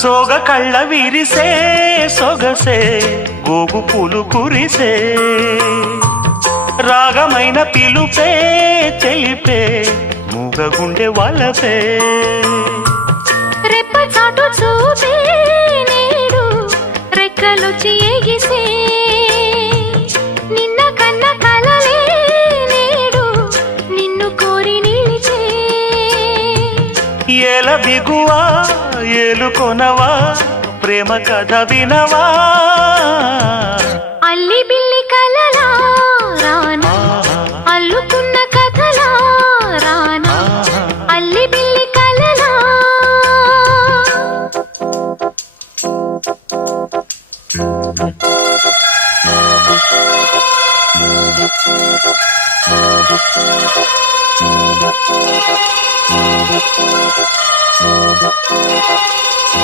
సోగ కళ్ళ విరిసే సొగసే గోగు పూలు కురిసే రాగమైన పిలుపే తెలిపే మూగగుండె వలపే రెప్ప చాటు చూపే నేడు రెక్కలొచ్చి ఎగిసే నిన్న కన్న కలలే నేడు నిన్ను కోరి నిలిచే ఏల బిగువా ఏలుకొనవా ప్రేమ కథ వినవా అల్లి బిల్లి కలలా రానా అల్లుకున్న కథలా రానా అల్లి బిల్లి కలలా